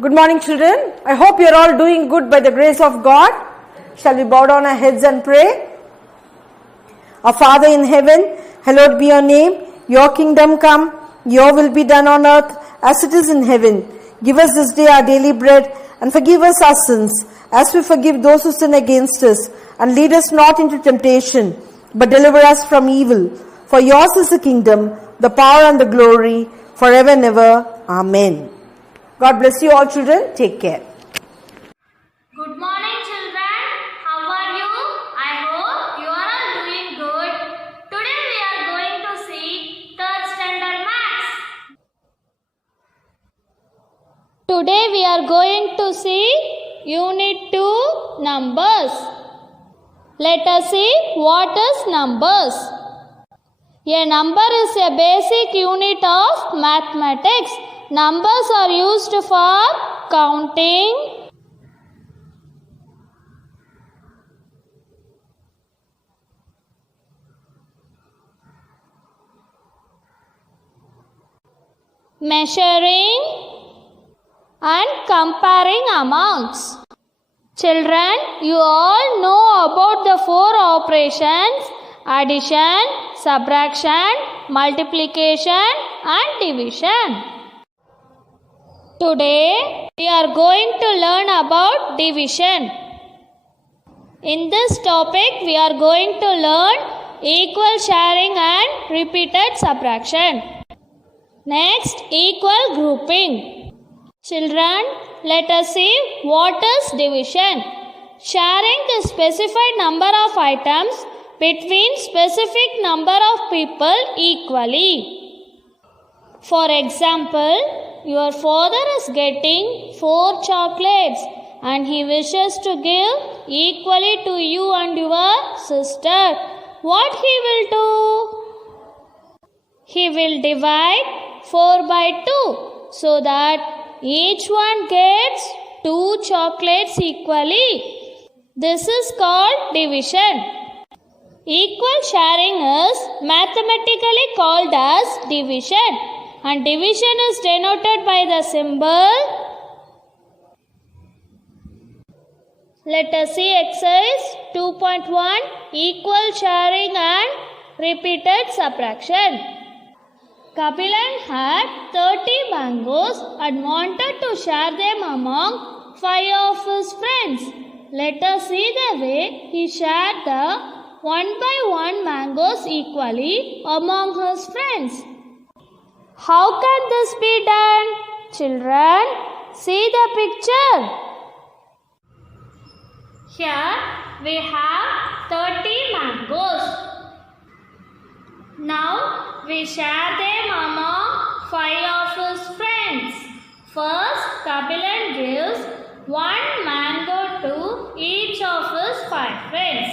Good morning, children. I hope you are all doing good by the grace of God. Shall we bow down our heads and pray? Our Father in heaven, hallowed be your name. Your kingdom come, your will be done on earth as it is in heaven. Give us this day our daily bread and forgive us our sins as we forgive those who sin against us. And lead us not into temptation, but deliver us from evil. For yours is the kingdom, the power and the glory, forever and ever. Amen. God bless you all, children. Take care. Good morning, children. How are you? I hope you are all doing good. Today we are going to see 3rd standard maths. Today we are going to see Unit 2 numbers. Let us see what is numbers. A number is a basic unit of mathematics. Numbers are used for counting, measuring and comparing amounts. Children, you all know about the 4 operations: addition, subtraction, multiplication and division. Today, we are going to learn about division. In this topic, we are going to learn equal sharing and repeated subtraction. Next, equal grouping. Children, let us see what is division. Sharing the specified number of items between specific number of people equally. For example, your father is getting 4 chocolates and he wishes to give equally to you and your sister. What he will do? He will divide 4 by 2 so that each one gets 2 chocolates equally. This is called division. Equal sharing is mathematically called as division, and division is denoted by the symbol. Let us see exercise 2.1, equal sharing and repeated subtraction. Kapilan had 30 mangoes and wanted to share them among 5 of his friends. Let us see the way he shared the 1 by 1 mangoes equally among his friends. How can this be done? Children, see the picture. Here we have 30 mangoes. Now we share them among 5 of his friends. First, Kapilan gives 1 mango to each of his 5 friends.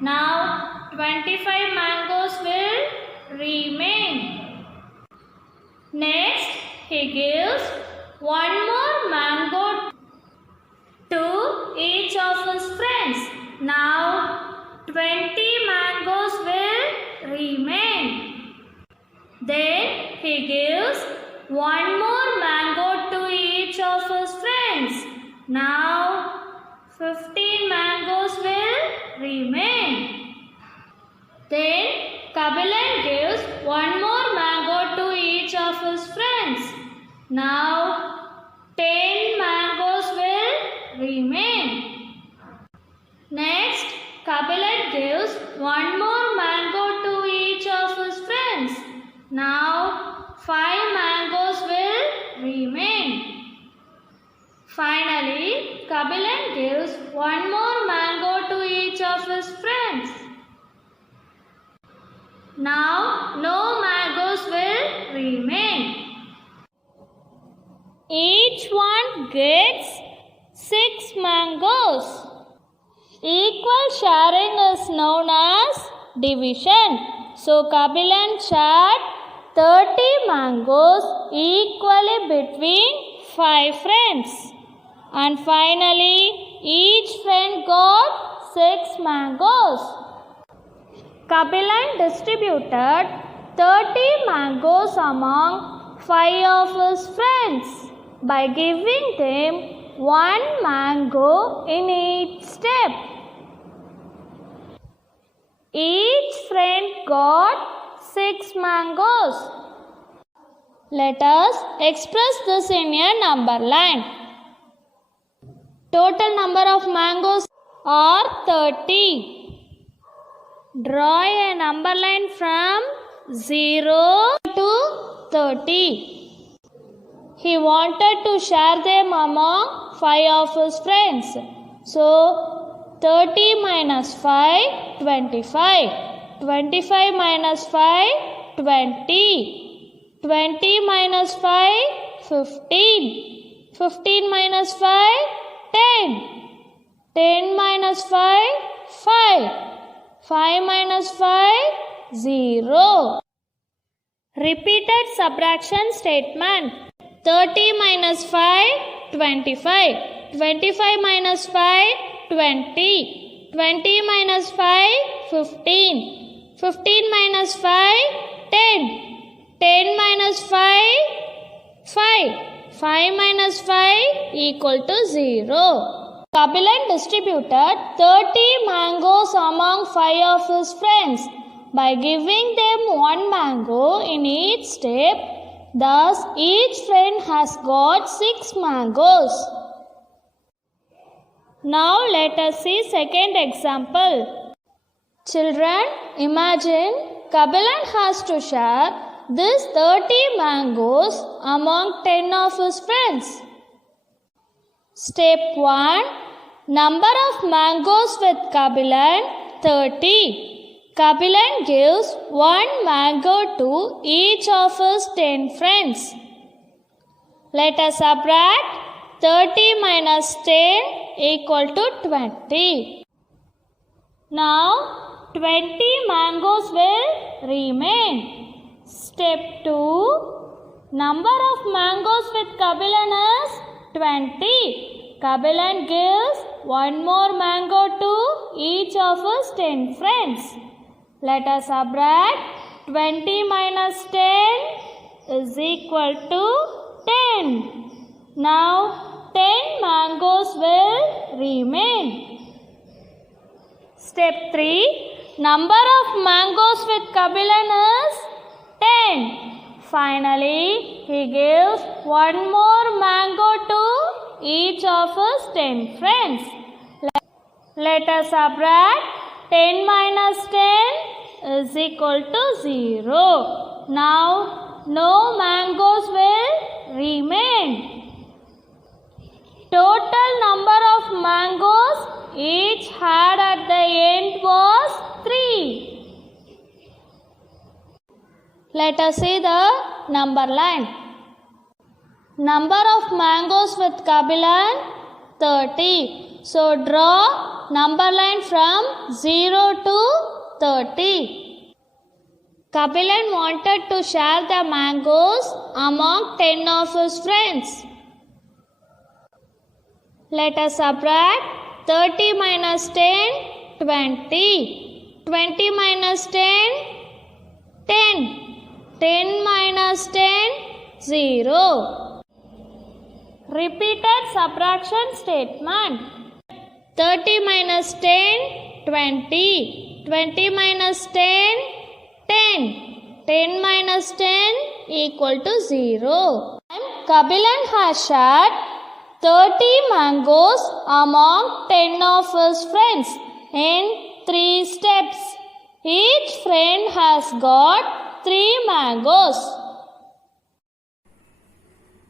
Now 25 mangoes will remain. Next, he gives 1 more mango to each of his friends. Now 20 mangoes will remain. Then he gives 1 more mango to each of his friends. Now 15 mangoes will remain. Then Kapilan gives 1 more mango to each of his friends. Now 10 mangoes will remain. Next, Kapilan gives 1 more mango to each of his friends. Now 5 mangoes will remain. Finally, Kapilan gives 1 more mango to each of his friends. Now no mangoes will remain. Each one gets 6 mangoes. Equal sharing is known as division. So Kapilan shared 30 mangoes equally between 5 friends. And finally, each friend got 6 mangoes. Kapilan distributed 30 mangoes among 5 of his friends. by giving them one mango in each step. Each friend got 6 mangoes. Let us express this in a number line. Total number of mangoes are 30. Draw a number line from 0 to 30. He wanted to share them among 5 of his friends. So 30 minus 5, 25. 25 minus 5, 20. 20 minus 5, 15. 15 minus 5, 10. 10 minus 5, 5. 5 minus 5, 0. Repeated subtraction statement. 30 minus 5, 25. 25 minus 5, 20. 20 minus 5, 15. 15 minus 5, 10. 10 minus 5, 5. 5 minus 5 equal to 0. Kabilan distributed 30 mangoes among 5 of his friends by giving them one mango in each step. Thus, each friend has got 6 mangoes. Now, let us see second example. Children, imagine Kabilan has to share this 30 mangoes among 10 of his friends. Step 1. Number of mangoes with Kabilan 30. Kabilan gives one mango to each of his 10 friends. Let us subtract 30 minus 10 equal to 20. Now 20 mangoes will remain. Step 2. Number of mangoes with Kabilan is 20. Kabilan gives one more mango to each of his 10 friends. Let us subtract 20 minus 10 is equal to 10. Now 10 mangoes will remain. Step 3. Number of mangoes with Kabilan is 10. Finally, he gives one more mango to each of his 10 friends. Let us subtract 10 minus 10 is equal to 0. Now, no mangoes will remain. Total number of mangoes each had at the end was 3. Let us see the number line. Number of mangoes with Kabilan 30. So draw number line from 0 to 30. Kabilan wanted to share the mangoes among 10 of his friends. Let us subtract 30 minus 10, 20. 20 minus 10, 10. 10 minus 10, 0. Repeated subtraction statement. 30 minus 10, 20. 20 minus 10, 10. 10 minus 10 equal to 0. Kabilan has shared 30 mangoes among 10 of his friends in 3 steps. Each friend has got 3 mangoes.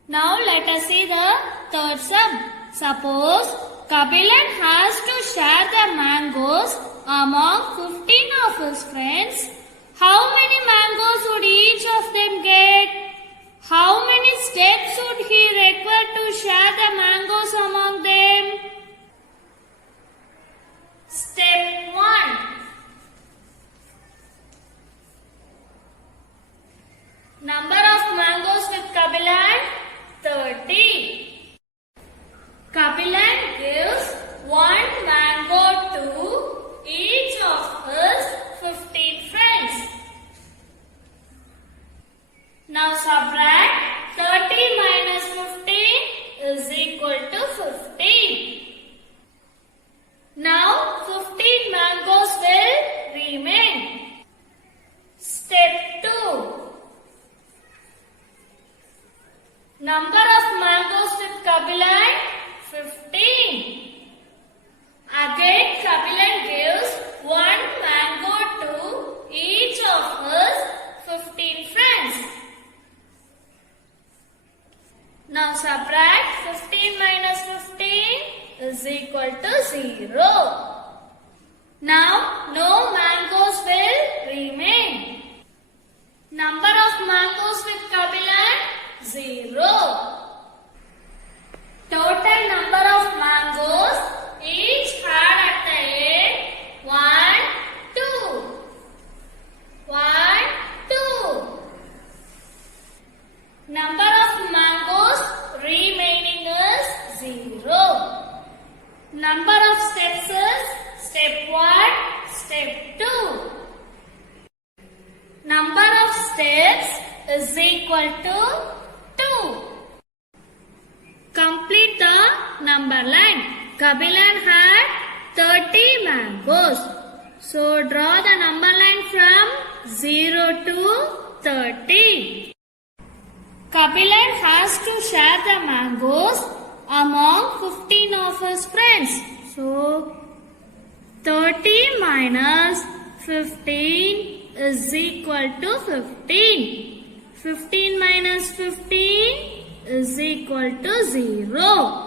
Now let us see the third sum. Suppose Kabilan has to share the mangoes among 15 of his friends. How many mangoes would each of them get? How many steps would he require to share the mangoes among them? Step 1. Number of mangoes with Kabilan 30. Kabilan gives one mango to each of his 15 friends. Now subtract 30 minus 15 is equal to 0. Now, no mangoes will remain. Number of mangoes with Kabilan? 0. Total number of mangoes each had at the end 1, 2. 1, 2. Number of mangoes remaining is 0. Number of steps is step 1, step 2. Number of steps is equal to 2. Complete the number line. Kabilan had 30 mangoes. So draw the number line from 0 to 30. Kabilan has to share the mangoes among 15 of his friends. So 30 minus 15 is equal to 15. 15 minus 15 is equal to 0.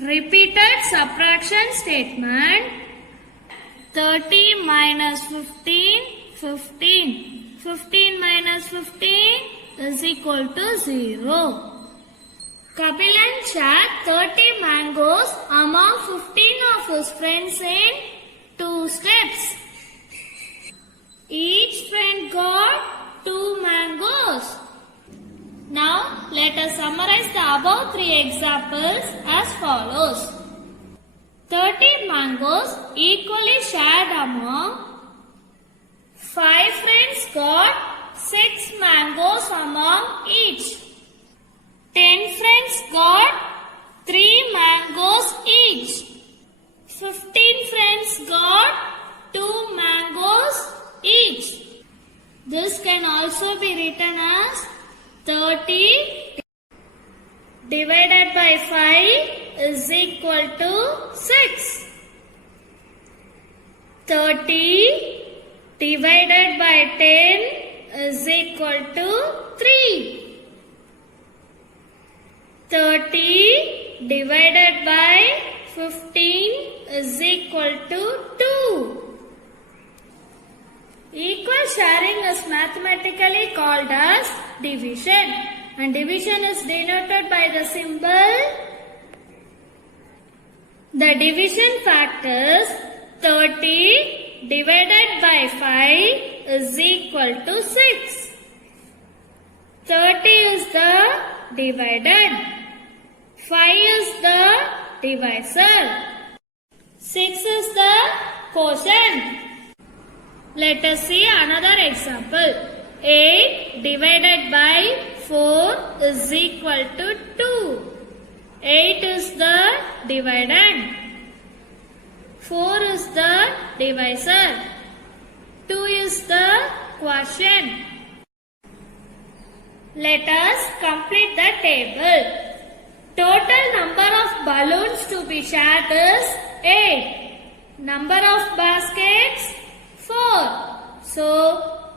Repeated subtraction statement. 30 minus 15, 15. 15 minus 15 is equal to 0. Kabilan shared 30 mangoes among 15 of his friends in 2 steps. Each friend got 2 mangoes. Now, let us summarize the above 3 examples as follows. 30 mangoes equally shared among 5 friends got 6 mangoes among each. 10 friends got 3 mangoes each. 15 friends got 2 mangoes each. This can also be written as 30 divided by 5 is equal to 6. 30 divided by 10 is equal to 3. 30 divided by 15 is equal to 2. Equal sharing is mathematically called as division, and division is denoted by the symbol. The division factors 30 divided by 5 is equal to 6. 30 is the dividend. 5 is the divisor. 6 is the quotient. Let us see another example. 8 divided by 4 is equal to 2. 8 is the dividend. 4 is the divisor. 2 is the quotient. Let us complete the table. Total number of balloons to be shared is 8. Number of baskets 4. So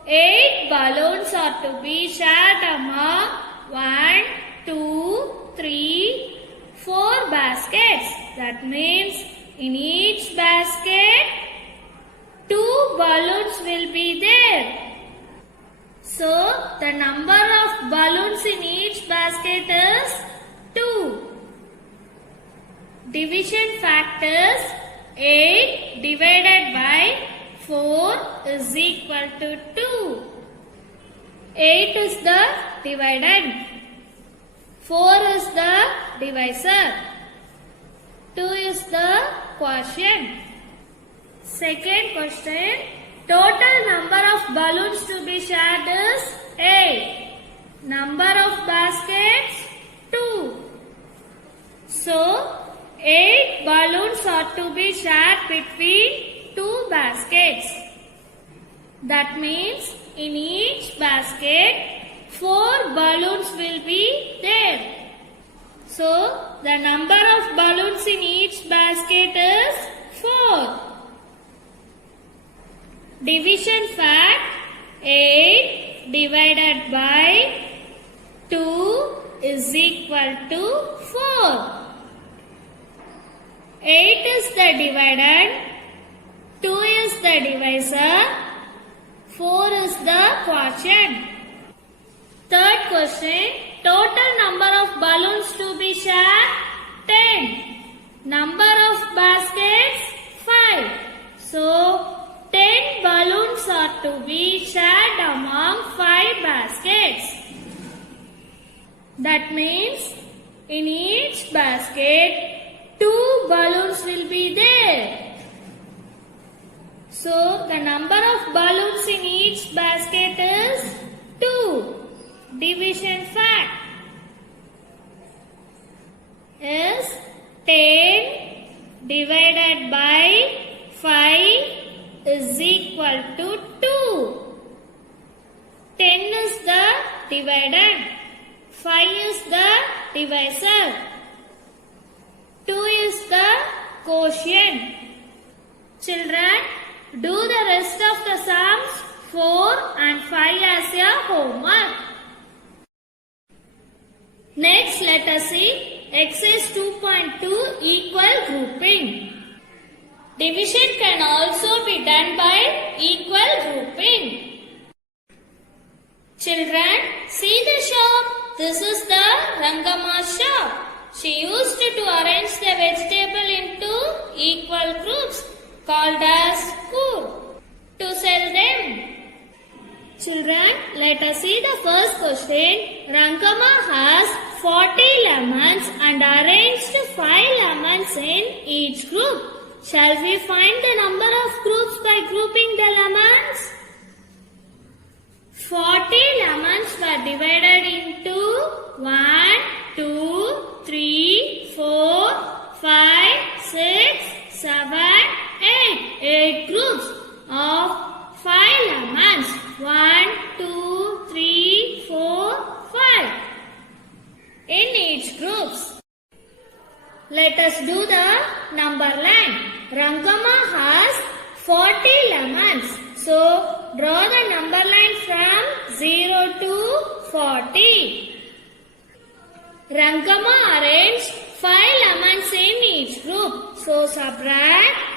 8 balloons are to be shared among 1, 2, 3, 4 baskets. That means in each basket 2 balloons will be there. So the number of balloons in each basket is 2. Division factors 8 divided by 4 is equal to 2. 8 is the dividend. 4 is the divisor. 2 is the quotient. Second question. Total number of balloons to be shared is 8. Number of baskets 2. So 8 balloons are to be shared between 2 baskets. That means in each basket 4 balloons will be there. So the number of balloons in each basket is 4. Division fact 8 divided by 2 is equal to 4. 8 is the dividend, 2 is the divisor, 4 is the quotient. Third question, total number of balloons to be shared, 10. Number of baskets, 5. So, 10 balloons are to be shared among 5 baskets. That means, in each basket, 2 balloons will be there. So, the number of balloons in each basket is 2. Division fact is 10 divided by 5 is equal to 2. 10 is the dividend, 5 is the divisor, 2 is the quotient. Children, do the rest of the sums 4 and 5 as your homework. Next, let us see exercise 2.2 equal grouping. Division can also be done by equal grouping. Children, see the shop. This is the Rangama's shop. She used to arrange the vegetable into equal groups called as food to sell them. Children, let us see the first question. Rangama has 40 lemons and arranged 5 lemons in each group. Shall we find the number of groups by grouping the lemons? 40 lemons were divided into 1, 2, 3, 4, 5, 6, 7, 8. 8 groups of 5 lemons. 1, 2, 3, 4, 5. In each groups. Let us do the number line. Rangama has 40 lemons. So, draw the number line from 0 to 40. Rangama arranged 5 lemons in each group. So, subtract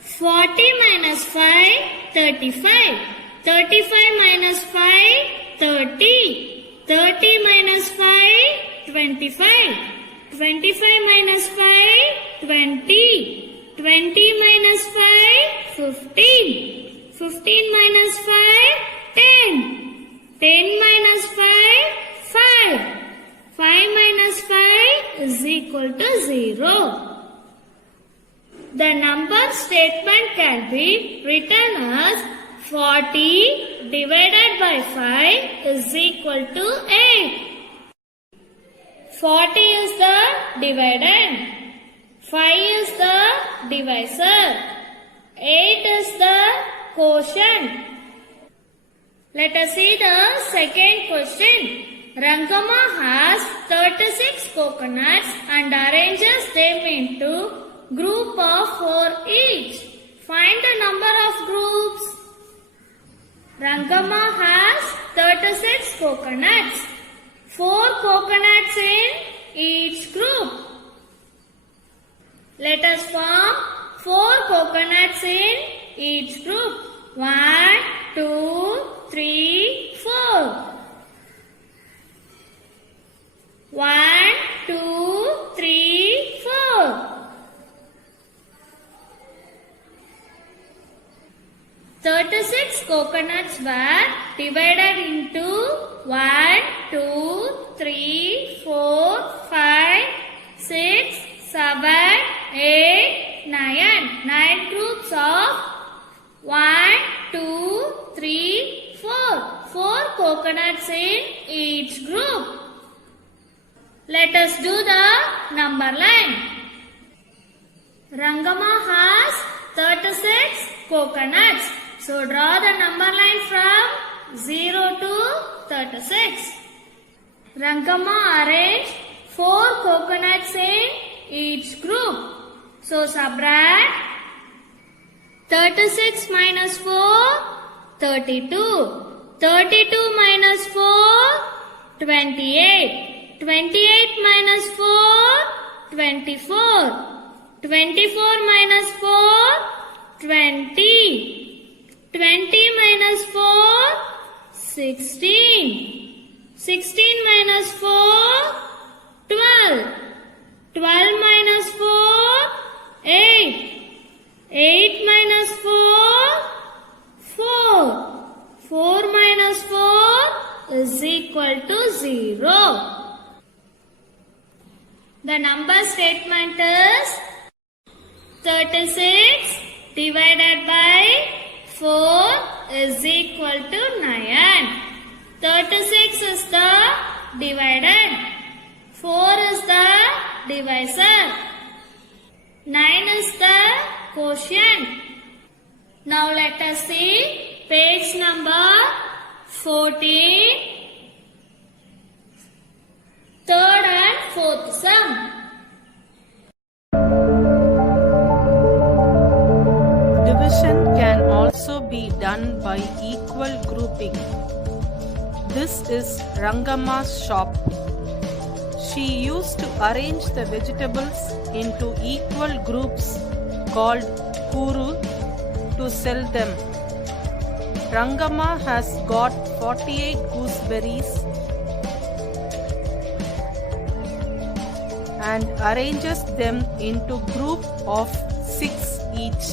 40 minus 5, 35. 35 minus 5, 30. 30 minus 5, 25. 25 minus 5, 20. 20 minus 5, 15. 15 minus 5, 10. 10 minus 5, 5. 5 minus 5 is equal to 0. The number statement can be written as 40 divided by 5 is equal to 8. 40 is the dividend, 5 is the divisor, 8 is the quotient. Let us see the second question. Rangama has 36 coconuts and arranges them into group of 4 each. Find the number of groups. Rangama has 36 coconuts. 4 coconuts in each group. Let us form 4 coconuts in each group. 1, 2, 3, 4. 1, 2, 3, 4. Thirty-six coconuts were divided into 1, 2, 3, 4, 5, 6, 7, 8, 9. 9 groups of 1, 2, 3, 4. 4 coconuts in each group. Let us do the number line. Rangama has 36 coconuts. So draw the number line from 0 to 36. Rangama arranged 4 coconuts in each group. So subtract 36 minus 4, 32. 32 minus 4, 28. 28 minus 4, 24. 24 minus 4, 20. 20 minus 4, 16. 16 minus 4, 12. 12 minus 4, 8. 8 minus 4, 4. 4 minus 4 is equal to 0. The number statement is 36 divided by 4 is equal to 9. 36 is the dividend. 4 is the divisor. 9 is the quotient. Now let us see page number 14. Third and fourth sum. Division can also be done by equal grouping. This is Rangama's shop. She used to arrange the vegetables into equal groups called kuru to sell them. Rangama has got 48 gooseberries and arranges them into group of 6 each.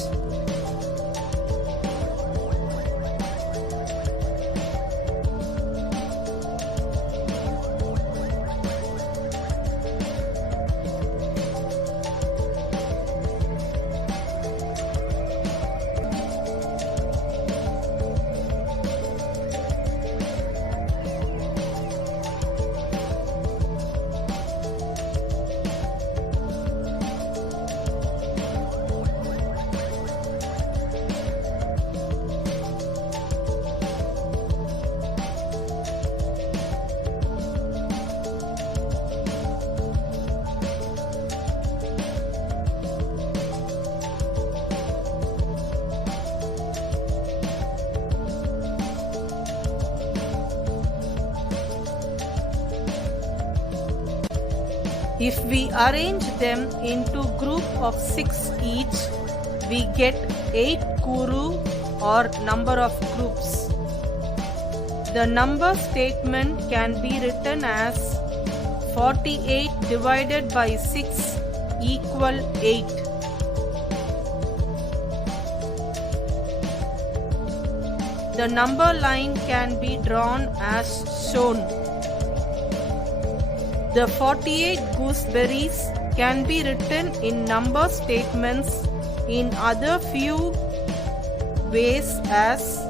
If we arrange them into group of 6 each, we get 8 kuru or number of groups. The number statement can be written as 48 divided by 6 equal 8. The number line can be drawn as shown. The 48 gooseberries can be written in number statements in other few ways as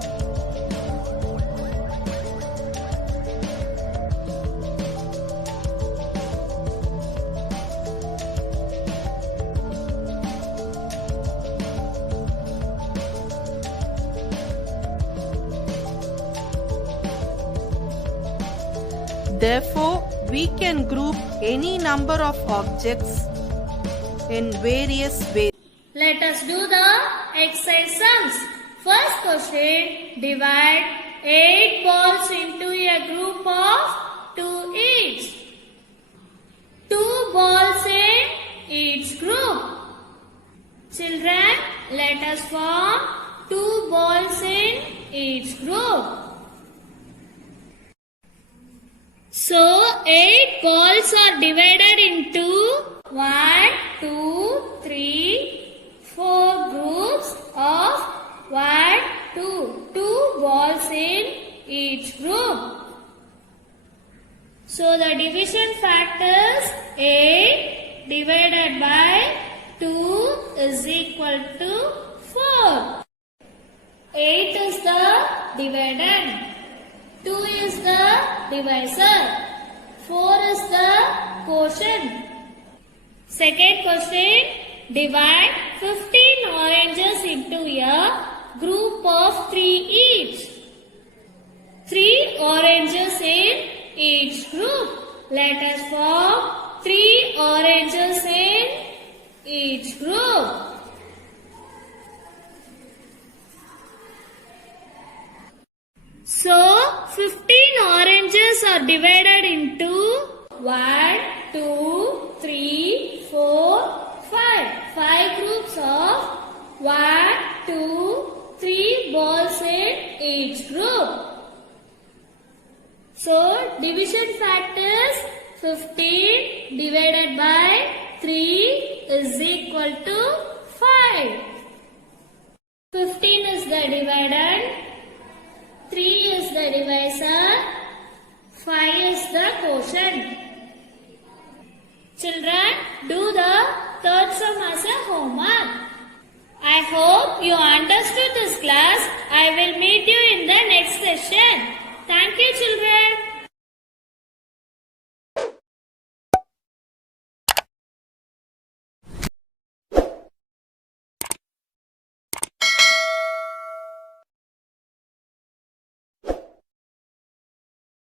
Therefore, we can group any number of objects in various ways. Let us do the exercise sums. First question, divide 8 balls into a group of 2 each. 2 balls in each group. Children, let us form 2 balls in each group. So, 8 balls are divided into 1, 2, 3, 4 groups of 1, 2. 2 balls in each group. So, the division factors 8 divided by 2 is equal to 4. 8 is the dividend. 2 is the divisor. 4 is the quotient. Second question, divide 15 oranges into a group of 3 each. 3 oranges in each group. Let us form 3 oranges in each group. So, 15 oranges are divided into 1, 2, 3, 4, 5. 5 groups of 1, 2, 3 balls in each group. So, division factors 15 divided by 3 is equal to 5. 15 is the dividend, 3 is the divisor, 5 is the quotient. Children, do the third sum as a homework. I hope you understood this class. I will meet you in the next session.